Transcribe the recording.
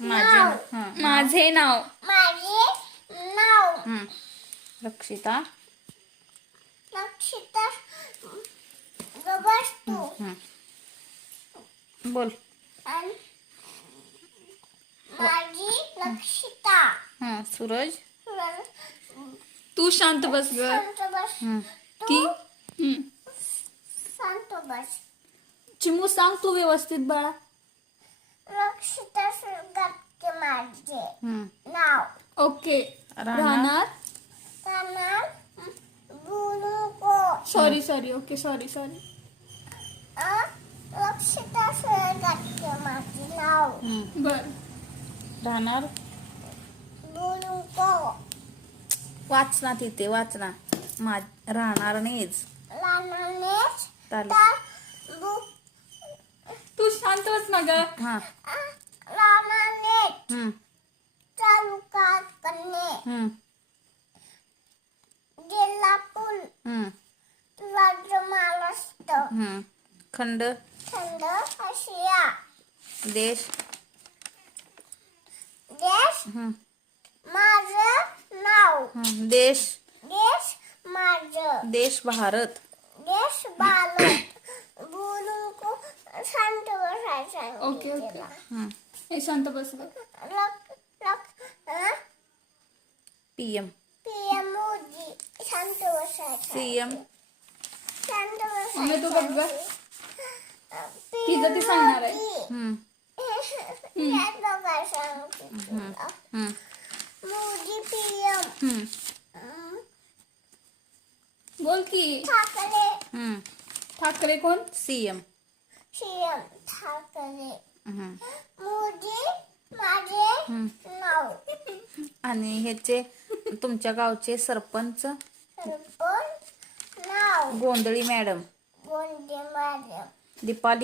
माझे नाव रक्षिता बोल सूरज तू शांत बस ग की चिमू सांग तू व्यवस्थित बाळा रक्षिता सुरगटके माझे नाव ओके राहणार बुलुको सॉरी ओके सॉरी रक्षिता सुरगटके माझे नाव बर राहणार बुलुको वाचना तिथे वाचना राहणार नाहीच लानानेच चालेल तू शांत बस ना ग हा लानानेच तालुका कन्ने जिल्हा पूल राज्य महाराष्ट्र खंड थंड आशिया देश माझं नाव देश माझं देश भारत देश भारत बोलून को शांत बसायचं ओके हे शांत बस ग पीएम पीएम मोदी शांत बसायचं सीएम शांत मम्मी तू बघ ग बसायचं तिचं ती सांगणार आहे मोदी पीएम बोल की ठाकरे कोण सीएम सीएम ठाकरे मोदी माझे नाव आणि ह्याचे तुमच्या गावचे सरपंच सरपंच नाव गोंधळी मॅडम गोंडे मॅडम दीपाली